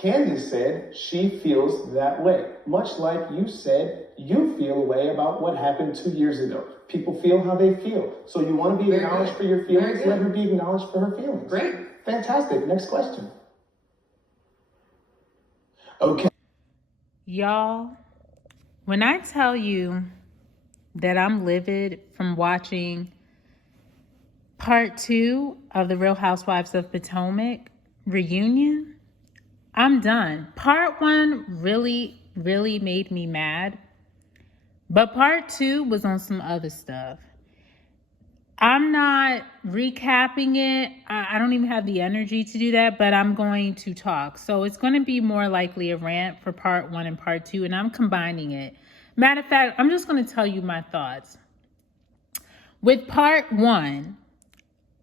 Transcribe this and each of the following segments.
Candace said she feels that way, much like you said you feel a way about what happened 2 years ago. People feel how they feel. So you want to be acknowledged for your feelings? Let her be acknowledged for her feelings. Great. Fantastic. Next question. Okay. Y'all, when I tell you that I'm livid from watching part 2 of the Real Housewives of Potomac reunion, I'm done. Part 1 really, really made me mad. But part 2 was on some other stuff. I'm not recapping it. I don't even have the energy to do that, but I'm going to talk. So it's going to be more likely a rant for part 1 and part 2, and I'm combining it. Matter of fact, I'm just going to tell you my thoughts. With part 1,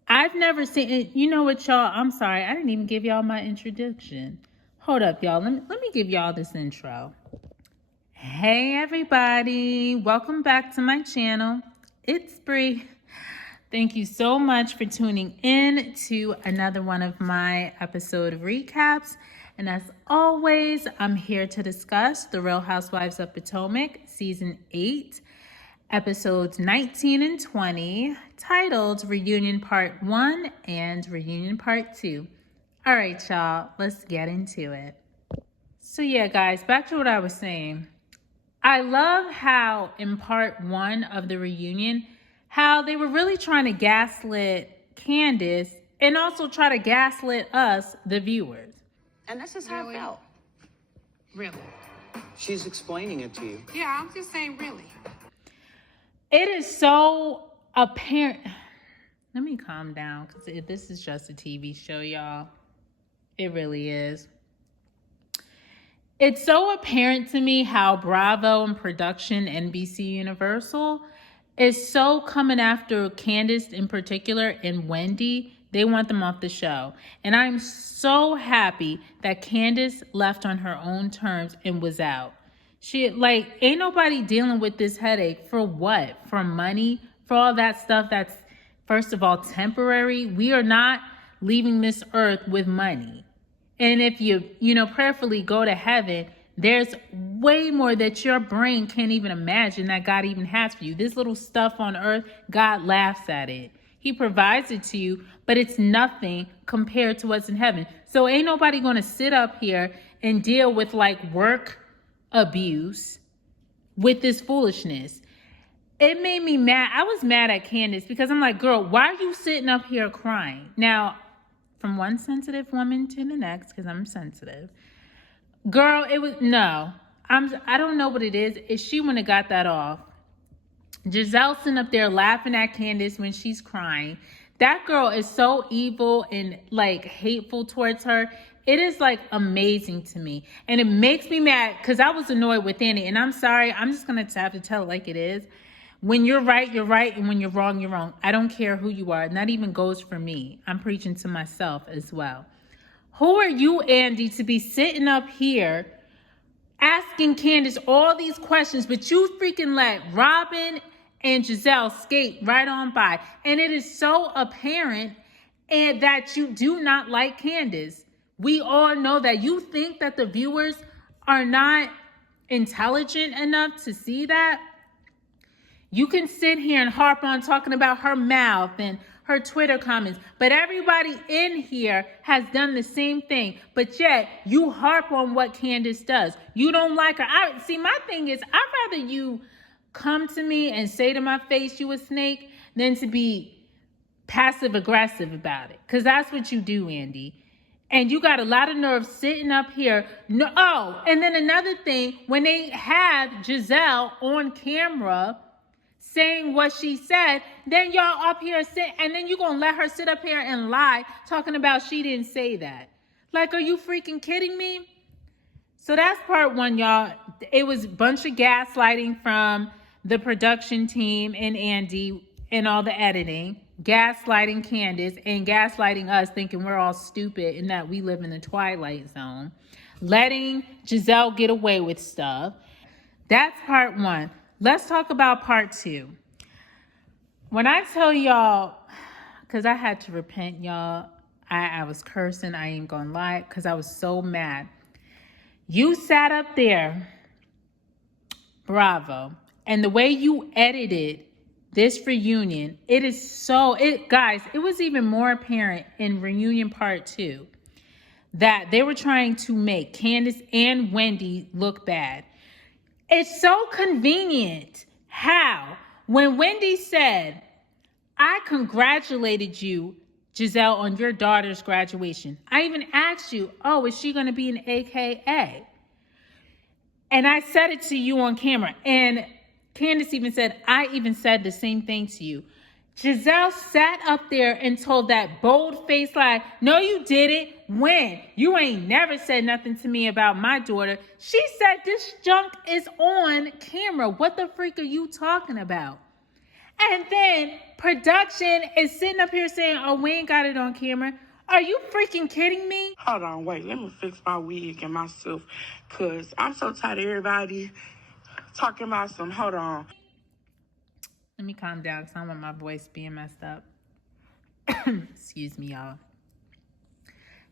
I've never seen it. You know what, y'all? I'm sorry. I didn't even give y'all my introduction. Hold up, y'all. Let me give y'all this intro. Hey, everybody. Welcome back to my channel. It's Bree. Thank you so much for tuning in to another one of my episode recaps. And as always, I'm here to discuss The Real Housewives of Potomac, Season 8, Episodes 19 and 20, titled Reunion Part 1 and Reunion Part 2. All right, y'all, let's get into it. So yeah, guys, back to what I was saying. I love how in Part 1 of the reunion, how they were really trying to gaslit Candace and also try to gaslit us, the viewers. And this is how it felt. Really? She's explaining it to you. Yeah, I'm just saying really. It is so apparent. Let me calm down because this is just a TV show, y'all. It really is. It's so apparent to me how Bravo and production, NBC Universal, is so coming after Candace in particular and Wendy. They want them off the show. And I'm so happy that Candace left on her own terms and was out. Ain't nobody dealing with this headache for what? For money? For all that stuff that's, first of all, temporary? We are not leaving this earth with money. And if you prayerfully go to heaven, there's way more that your brain can't even imagine that God even has for you. This little stuff on earth, God laughs at it. He provides it to you, but it's nothing compared to what's in heaven. So ain't nobody going to sit up here and deal with work abuse with this foolishness. It made me mad. I was mad at Candace because I'm like, girl, why are you sitting up here crying? Now, from one sensitive woman to the next, because I'm sensitive. Girl, I don't know what it is. She wouldn't have got that off. Giselle sitting up there laughing at Candace when she's crying. That girl is so evil and hateful towards her. It is amazing to me. And it makes me mad because I was annoyed with Annie. And I'm sorry, I'm just going to have to tell it like it is. When you're right, you're right. And when you're wrong, you're wrong. I don't care who you are. And that even goes for me. I'm preaching to myself as well. Who are you, Andy, to be sitting up here asking Candace all these questions, but you freaking let Robin and Giselle skate right on by? And it is so apparent and that you do not like Candace. We all know that. You think that the viewers are not intelligent enough to see that? You can sit here and harp on talking about her mouth and her Twitter comments, but everybody in here has done the same thing. But yet, you harp on what Candace does. You don't like her. My thing is, I'd rather you come to me and say to my face you a snake than to be passive-aggressive about it. Because that's what you do, Andy. And you got a lot of nerve sitting up here. No, and then another thing, when they have Giselle on camera saying what she said, then y'all up here and then you gonna let her sit up here and lie, talking about she didn't say that. Are you freaking kidding me? So that's part 1, y'all. It was a bunch of gaslighting from the production team and Andy and all the editing, gaslighting Candace and gaslighting us, thinking we're all stupid and that we live in the twilight zone, letting Giselle get away with stuff. That's part 1. Let's talk about part 2. When I tell y'all, because I had to repent, y'all, I was cursing, I ain't gonna lie, because I was so mad. You sat up there, Bravo, and the way you edited this reunion, guys, it was even more apparent in reunion part 2 that they were trying to make Candace and Wendy look bad. It's so convenient how, when Wendy said, I congratulated you, Giselle, on your daughter's graduation. I even asked you, oh, is she going to be an AKA? And I said it to you on camera. And Candace even said, I even said the same thing to you. Giselle sat up there and told that bold-faced lie, no, you didn't. When? You ain't never said nothing to me about my daughter. She said this junk is on camera. What the freak are you talking about? And then production is sitting up here saying, oh, we ain't got it on camera. Are you freaking kidding me? Hold on, wait. Let me fix my wig and myself, because I'm so tired of everybody talking about some, hold on. Let me calm down because I don't want my voice being messed up. Excuse me, y'all.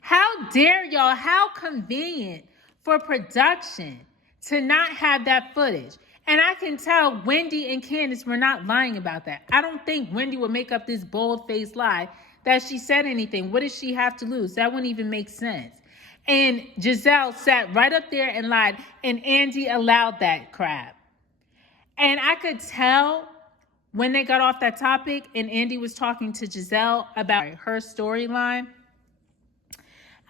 How dare y'all, how convenient for production to not have that footage. And I can tell Wendy and Candace were not lying about that. I don't think Wendy would make up this bold-faced lie that she said anything. What does she have to lose? That wouldn't even make sense. And Giselle sat right up there and lied, and Andy allowed that crap. And I could tell when they got off that topic and Andy was talking to Giselle about her storyline,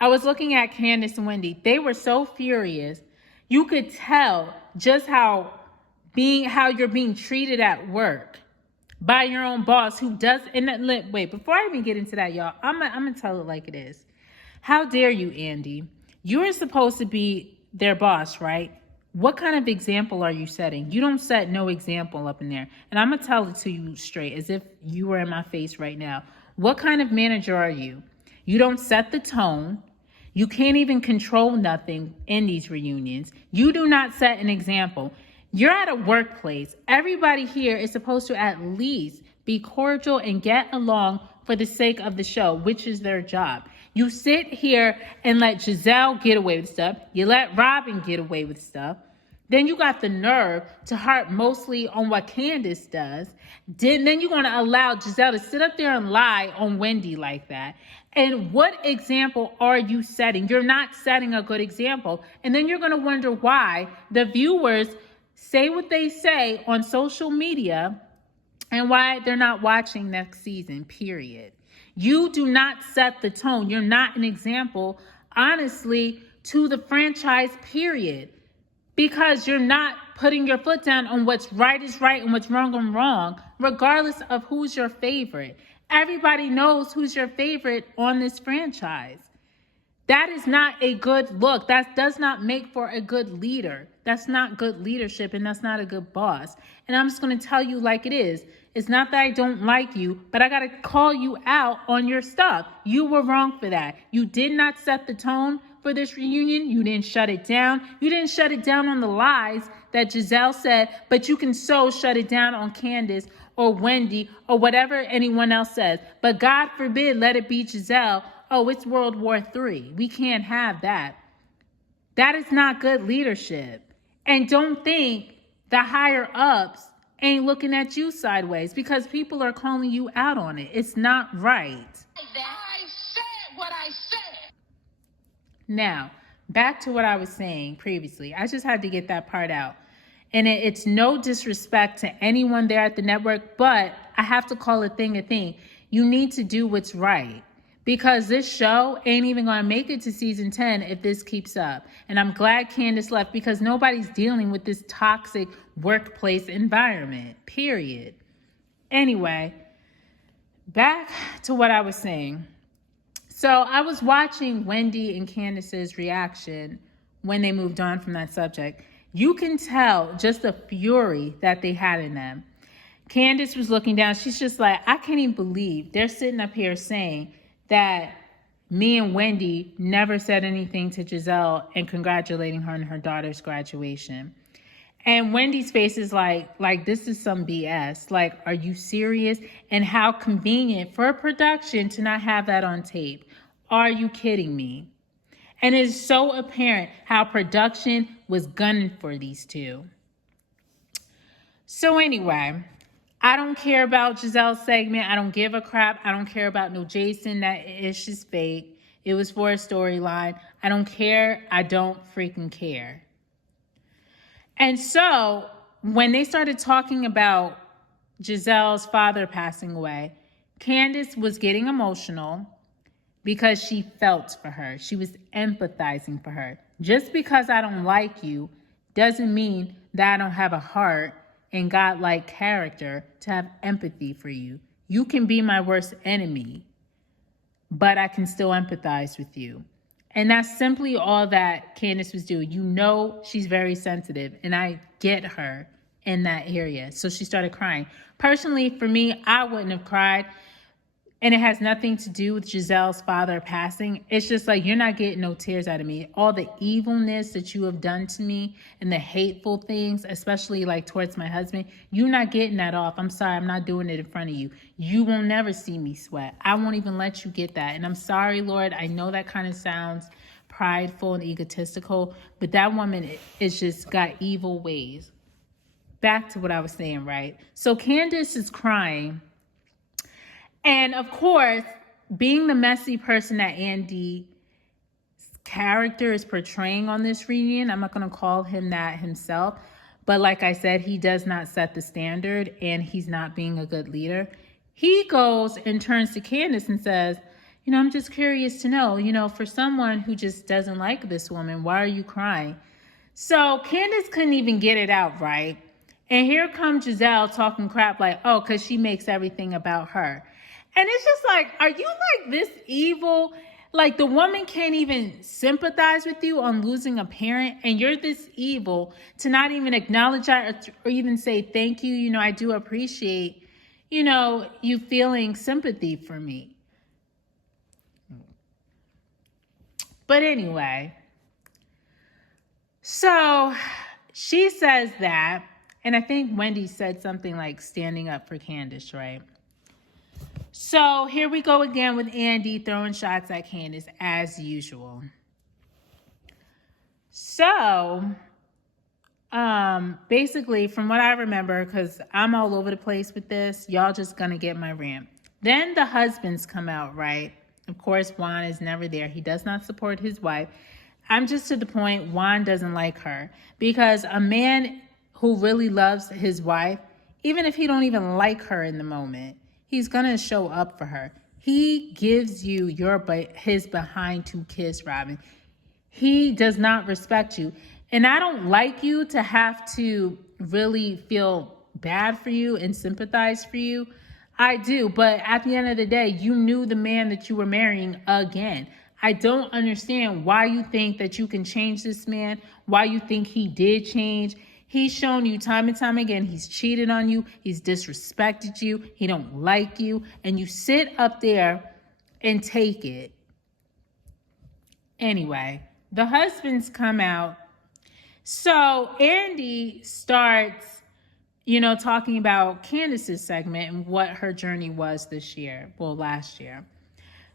I was looking at Candace and Wendy. They were so furious. You could tell just how you're being treated at work by your own boss who does. And wait, before I even get into that, y'all, I'm gonna tell it like it is. How dare you, Andy? You're supposed to be their boss, right? What kind of example are you setting? You don't set no example up in there. And I'm gonna tell it to you straight, as if you were in my face right now. What kind of manager are you? You don't set the tone. You can't even control nothing in these reunions. You do not set an example. You're at a workplace. Everybody here is supposed to at least be cordial and get along for the sake of the show, which is their job. You sit here and let Giselle get away with stuff. You let Robin get away with stuff. Then you got the nerve to harp mostly on what Candace does. Then you're going to allow Giselle to sit up there and lie on Wendy like that. And what example are you setting? You're not setting a good example. And then you're going to wonder why the viewers say what they say on social media and why they're not watching next season, period. You do not set the tone. You're not an example, honestly, to the franchise, period. Because you're not putting your foot down on what's right is right and what's wrong is wrong, regardless of who's your favorite. Everybody knows who's your favorite on this franchise. That is not a good look. That does not make for a good leader. That's not good leadership, and that's not a good boss. And I'm just going to tell you like it is. It's not that I don't like you, but I got to call you out on your stuff. You were wrong for that. You did not set the tone for this reunion. You didn't shut it down. You didn't shut it down on the lies that Giselle said, but you can so shut it down on Candace or Wendy or whatever anyone else says. But God forbid, let it be Giselle. Oh, it's World War III. We can't have that. That is not good leadership. And don't think the higher ups ain't looking at you sideways, because people are calling you out on it. It's not right. I said what I said. Now, back to what I was saying previously. I just had to get that part out. And it's no disrespect to anyone there at the network, but I have to call a thing. You need to do what's right, because this show ain't even going to make it to season 10 if this keeps up. And I'm glad Candace left, because nobody's dealing with this toxic workplace environment, period. Anyway, back to what I was saying. So I was watching Wendy and Candace's reaction when they moved on from that subject. You can tell just the fury that they had in them. Candace was looking down. She's just like, I can't even believe they're sitting up here saying that me and Wendy never said anything to Giselle and congratulating her on her daughter's graduation. And Wendy's face is like this is some BS. Like, are you serious? And how convenient for a production to not have that on tape. Are you kidding me? And it's so apparent how production was gunning for these two. So anyway, I don't care about Giselle's segment. I don't give a crap. I don't care about no Jason. That ish is fake. It was for a storyline. I don't care. I don't freaking care. And so when they started talking about Giselle's father passing away, Candace was getting emotional because she felt for her. She was empathizing for her. Just because I don't like you doesn't mean that I don't have a heart and God-like character to have empathy for you. You can be my worst enemy, but I can still empathize with you. And that's simply all that Candace was doing. You know she's very sensitive, and I get her in that area. So she started crying. Personally, for me, I wouldn't have cried. And it has nothing to do with Giselle's father passing. It's just like, you're not getting no tears out of me. All the evilness that you have done to me and the hateful things, especially like towards my husband, you're not getting that off. I'm sorry, I'm not doing it in front of you. You will never see me sweat. I won't even let you get that. And I'm sorry, Lord. I know that kind of sounds prideful and egotistical, but that woman is just got evil ways. Back to what I was saying, right? So Candace is crying. And of course, being the messy person that Andy's character is portraying on this reunion, I'm not going to call him that himself. But like I said, he does not set the standard and he's not being a good leader. He goes and turns to Candace and says, I'm just curious to know, for someone who just doesn't like this woman, why are you crying? So Candace couldn't even get it out right. And here comes Giselle talking crap like, because she makes everything about her. And it's just like, are you like this evil? Like the woman can't even sympathize with you on losing a parent, and you're this evil to not even acknowledge that or even say thank you. I do appreciate, you feeling sympathy for me. But anyway, so she says that, and I think Wendy said something like standing up for Candace, right? So here we go again with Andy throwing shots at Candace as usual. So, basically from what I remember, because I'm all over the place with this, y'all just gonna get my rant. Then the husbands come out, right? Of course, Juan is never there. He does not support his wife. I'm just to the point, Juan doesn't like her. Because a man who really loves his wife, even if he don't even like her in the moment, he's going to show up for her. He gives you his behind to kiss, Robin. He does not respect you. And I don't like you to have to really feel bad for you and sympathize for you. I do. But at the end of the day, you knew the man that you were marrying again. I don't understand why you think that you can change this man, why you think he did change. He's shown you time and time again, he's cheated on you, he's disrespected you, he don't like you, and you sit up there and take it. Anyway, the husbands come out. So Andy starts, talking about Candace's segment and what her journey was last year.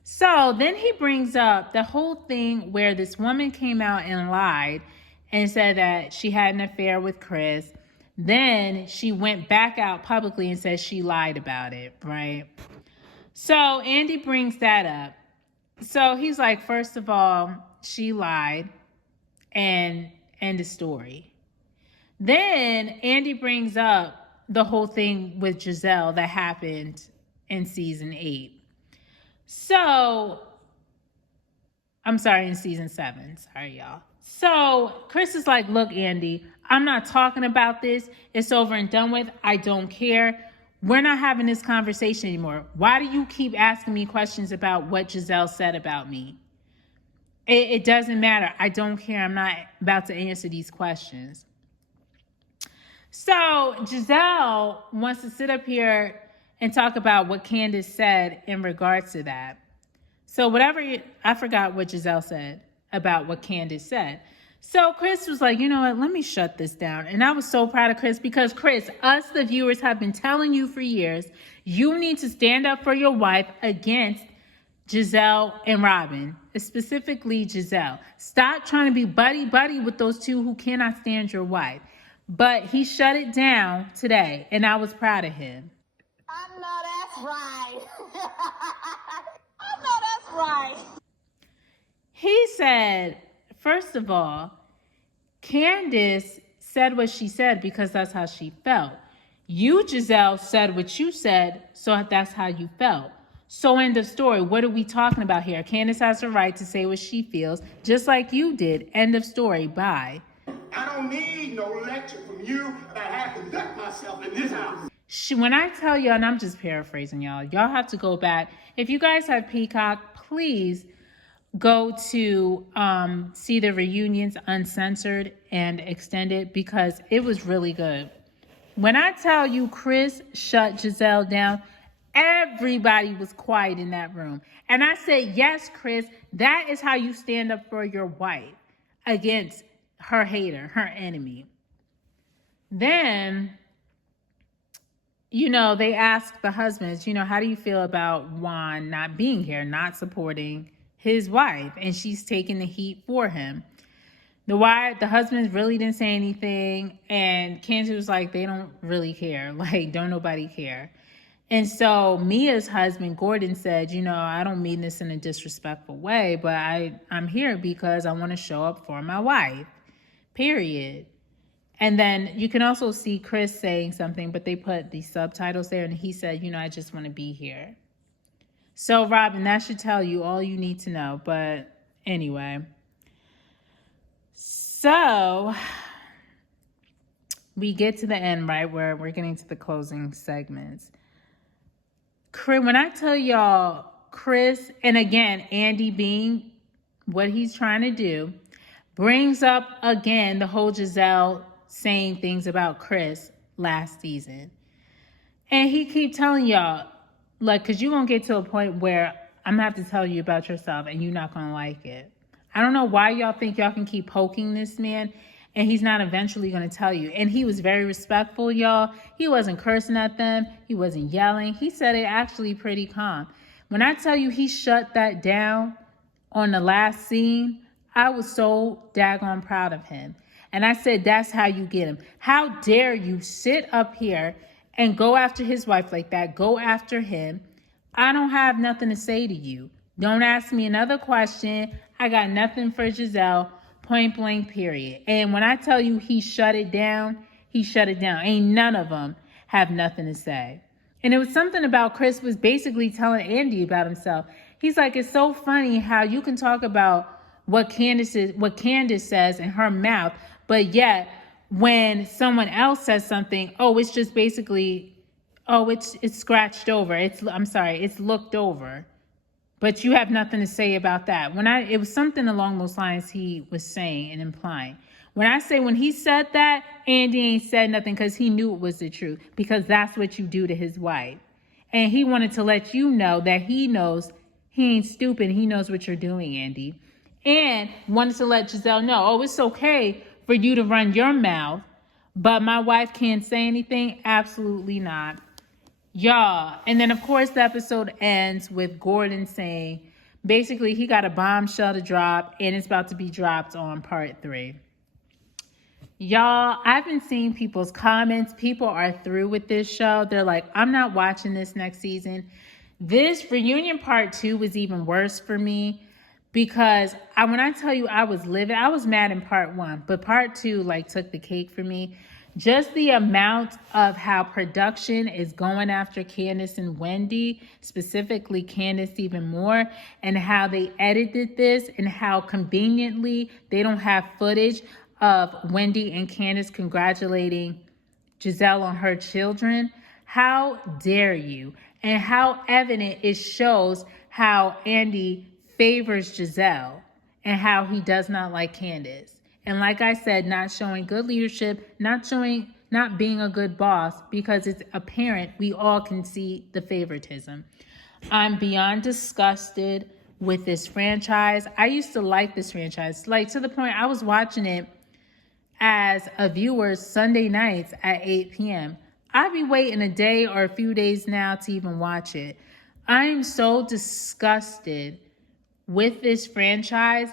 So then he brings up the whole thing where this woman came out and lied and said that she had an affair with Chris. Then she went back out publicly and said she lied about it, right? So Andy brings that up. So he's like, first of all, she lied and end of story. Then Andy brings up the whole thing with Giselle that happened in season 8. So, I'm sorry, in season 7. Sorry, y'all. So Chris is like, look, Andy, I'm not talking about this. It's over and done with. I don't care. We're not having this conversation anymore. Why do you keep asking me questions about what Giselle said about me? It doesn't matter. I don't care. I'm not about to answer these questions. So Giselle wants to sit up here and talk about what Candace said in regards to that. So I forgot what Giselle said about what Candace said. So Chris was like, you know what, let me shut this down. And I was so proud of Chris because Chris, us the viewers have been telling you for years, you need to stand up for your wife against Giselle and Robin, specifically Giselle. Stop trying to be buddy-buddy with those two who cannot stand your wife. But he shut it down today, and I was proud of him. I know that's right. I know that's right. He said, first of all, Candace said what she said because that's how she felt. You, Giselle, said what you said, so that's how you felt. So end of story. What are we talking about here? Candace has the right to say what she feels, just like you did. End of story. Bye. I don't need no lecture from you about how to conduct myself in this house. When I tell y'all, and I'm just paraphrasing y'all have to go back. If you guys have Peacock, please go to see the reunions uncensored and extended because it was really good. When I tell you Chris shut Giselle down, everybody was quiet in that room. And I said, yes, Chris, that is how you stand up for your wife against her hater, her enemy. Then, they asked the husbands, how do you feel about Juan not being here, not supporting his wife? And she's taking the heat for him. The husbands really didn't say anything. And Candace was like, they don't really care. Like, don't nobody care. And so Mia's husband, Gordon, said, I don't mean this in a disrespectful way, but I'm here because I want to show up for my wife, period. And then you can also see Chris saying something, but they put the subtitles there, and he said, I just want to be here. So, Robin, that should tell you all you need to know. But anyway, so we get to the end, right, where we're getting to the closing segments. When I tell y'all, Chris, and again, Andy being what he's trying to do, brings up again the whole Giselle saying things about Chris last season. And he keep telling y'all, because you're going to get to a point where I'm going to have to tell you about yourself and you're not going to like it. I don't know why y'all think y'all can keep poking this man and he's not eventually going to tell you. And he was very respectful, y'all. He wasn't cursing at them. He wasn't yelling. He said it actually pretty calm. When I tell you he shut that down on the last scene, I was so daggone proud of him. And I said, that's how you get him. How dare you sit up here and go after his wife like that? Go after him. I don't have nothing to say to you. Don't ask me another question. I got nothing for Giselle. Point blank, period. And when I tell you he shut it down, he shut it down. Ain't none of them have nothing to say. And it was something about Chris was basically telling Andy about himself. He's like, it's so funny how you can talk about what Candace says in her mouth, but yet when someone else says something, it's just basically, it's scratched over. It's looked over. But you have nothing to say about that. It was something along those lines he was saying and implying. When I say when he said that, Andy ain't said nothing because he knew it was the truth. Because that's what you do to his wife. And he wanted to let you know that he knows he ain't stupid. He knows what you're doing, Andy. And wanted to let Giselle know, it's okay for you to run your mouth, but my wife can't say anything? Absolutely not. Y'all, and then of course the episode ends with Gordon saying, basically he got a bombshell to drop and it's about to be dropped on part 3. Y'all, I've been seeing people's comments. People are through with this show. They're like, I'm not watching this next season. This reunion part 2 was even worse for me because when I tell you I was livid, I was mad in part 1, but part 2 took the cake for me. Just the amount of how production is going after Candace and Wendy, specifically Candace even more, and how they edited this and how conveniently they don't have footage of Wendy and Candace congratulating Giselle on her children. How dare you? And how evident it shows how Andy favors Giselle and how he does not like Candace. And like I said, not showing good leadership, not being a good boss, because it's apparent we all can see the favoritism. I'm beyond disgusted with this franchise. I used to like this franchise, to the point I was watching it as a viewer Sunday nights at 8 p.m. I'd be waiting a day or a few days now to even watch it. I'm so disgusted with this franchise.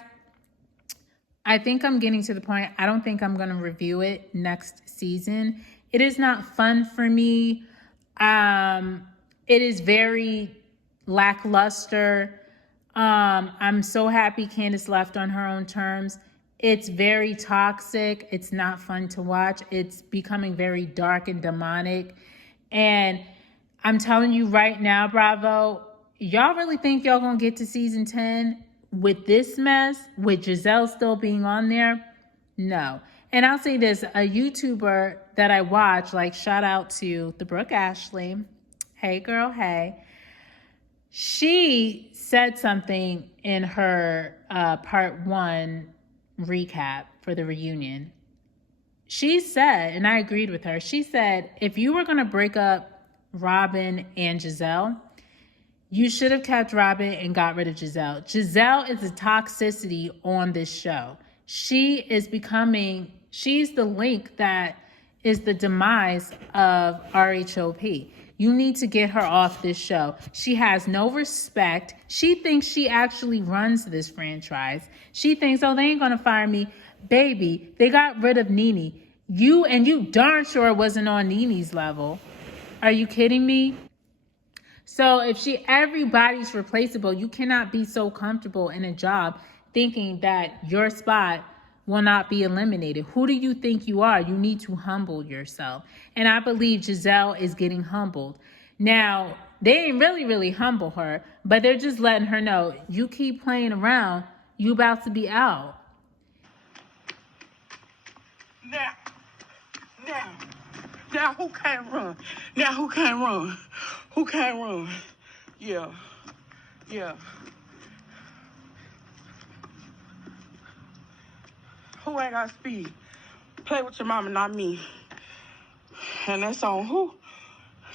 I think I'm getting to the point, I don't think I'm going to review it next season. It is not fun for me. It is very lackluster. I'm so happy Candace left on her own terms. It's very toxic. It's not fun to watch. It's becoming very dark and demonic. And I'm telling you right now, Bravo, y'all really think y'all gonna get to season 10 with this mess, with Giselle still being on there? No. And I'll say this, a YouTuber that I watch, like shout out to the Brooke Ashley. Hey girl, hey. She said something in her part 1 recap for the reunion. She said, and I agreed with her, she said, if you were going to break up Robin and Giselle, you should have kept Robin and got rid of Giselle. Giselle is the toxicity on this show. She's the link that is the demise of RHOP. You need to get her off this show. She has no respect. She thinks she actually runs this franchise. She thinks, oh, they ain't gonna fire me. Baby, they got rid of Nene. You darn sure wasn't on Nene's level. Are you kidding me? So everybody's replaceable. You cannot be so comfortable in a job thinking that your spot will not be eliminated. Who do you think you are? You need to humble yourself. And I believe Giselle is getting humbled. Now, they ain't really humble her, but they're just letting her know, you keep playing around, you about to be out. Now who can't run? Now who can't run? Who can't run? Yeah. Who ain't got speed? Play with your mama, not me. And that's on who?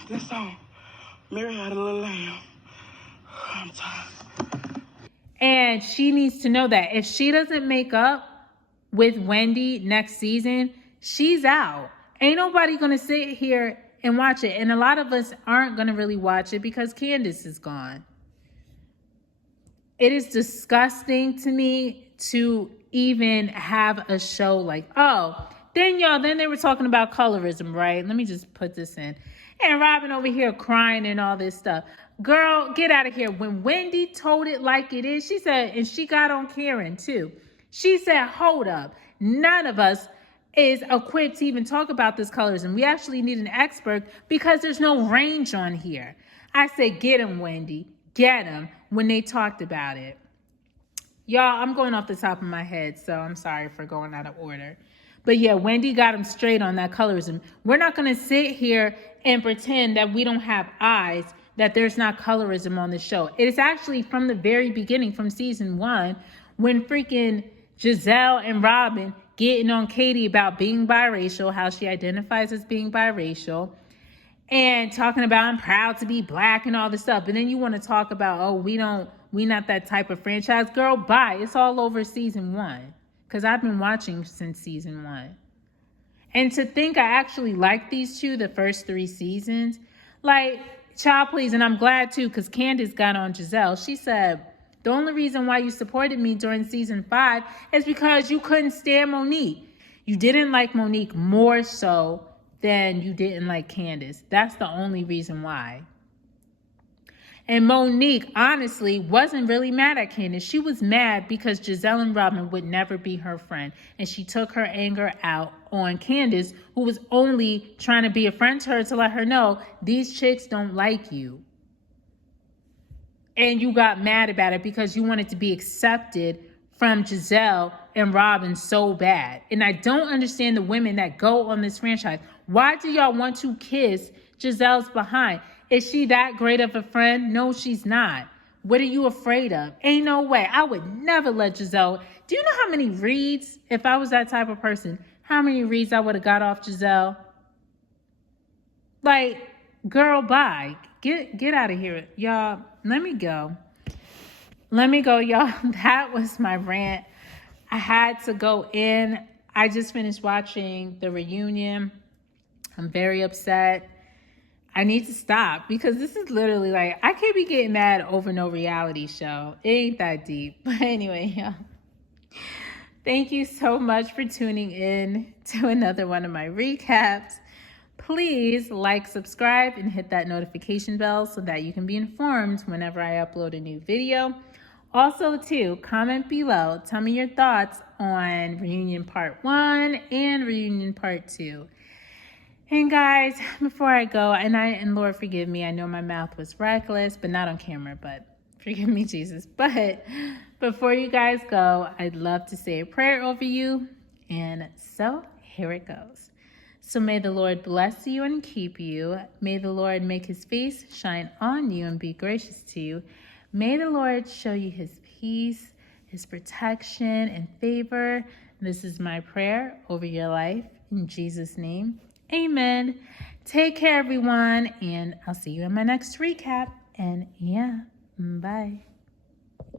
That's on Mary Had a Little Lamb. I'm tired. And she needs to know that if she doesn't make up with Wendy next season, she's out. Ain't nobody gonna sit here and watch it. And a lot of us aren't gonna really watch it because Candace is gone. It is disgusting to me to even have a show like, then they were talking about colorism, right? Let me just put this in. And Robin over here crying and all this stuff. Girl, get out of here. When Wendy told it like it is, she said, and she got on Karen too. She said, hold up. None of us is equipped to even talk about this colorism. We actually need an expert because there's no range on here. I said, get him, Wendy. Get him when they talked about it. Y'all, I'm going off the top of my head, so I'm sorry for going out of order. But yeah, Wendy got him straight on that colorism. We're not going to sit here and pretend that we don't have eyes, that there's not colorism on the show. It is actually from the very beginning, from season 1, when freaking Giselle and Robin getting on Katie about being biracial, how she identifies as being biracial, and talking about I'm proud to be black and all this stuff. And then you want to talk about, we not that type of franchise. Girl, bye. It's all over season 1. Because I've been watching since season 1. And to think I actually liked these two the first 3 seasons. Like, child please, and I'm glad too, because Candace got on Giselle. She said, the only reason why you supported me during season 5 is because you couldn't stand Monique. You didn't like Monique more so than you didn't like Candace. That's the only reason why. And Monique, honestly, wasn't really mad at Candace. She was mad because Giselle and Robin would never be her friend. And she took her anger out on Candace, who was only trying to be a friend to her to let her know, these chicks don't like you. And you got mad about it because you wanted to be accepted from Giselle and Robin so bad. And I don't understand the women that go on this franchise. Why do y'all want to kiss Giselle's behind? Is she that great of a friend? No, she's not. What are you afraid of? Ain't no way. I would never let Giselle. Do you know how many reads, if I was that type of person, how many reads I would have got off Giselle? Like, girl, bye. Get out of here. Y'all, let me go. Y'all. That was my rant. I had to go in. I just finished watching the reunion. I'm very upset. I need to stop because this is literally like, I can't be getting mad over no reality show. It ain't that deep. But anyway, y'all. Thank you so much for tuning in to another one of my recaps. Please like, subscribe, and hit that notification bell so that you can be informed whenever I upload a new video. Also, too, comment below. Tell me your thoughts on Reunion Part 1 and Reunion Part 2. And guys, before I go, and Lord forgive me, I know my mouth was reckless, but not on camera, but forgive me, Jesus. But before you guys go, I'd love to say a prayer over you. And so here it goes. So may the Lord bless you and keep you. May the Lord make his face shine on you and be gracious to you. May the Lord show you his peace, his protection, and favor. This is my prayer over your life. In Jesus' name, amen. Take care, everyone, and I'll see you in my next recap. And yeah, bye.